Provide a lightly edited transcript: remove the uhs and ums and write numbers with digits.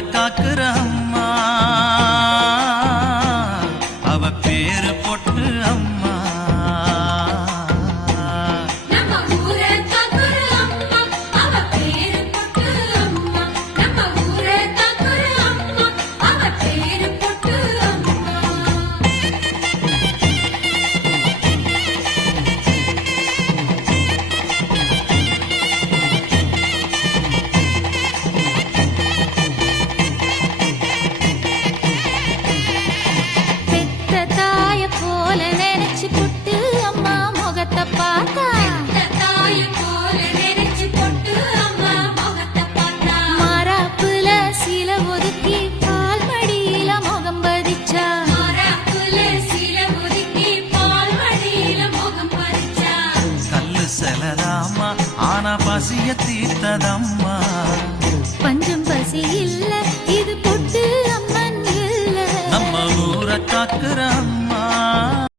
ஊரை காக்குற அம்மா அவ பேரு பொட்டு அம்மா ஆனா பசிய தீர்த்ததம்மா பஞ்சம் பசி இல்ல இது பொட்டு அம்மன் இல்ல நம்ம ஊரை காக்குற அம்மா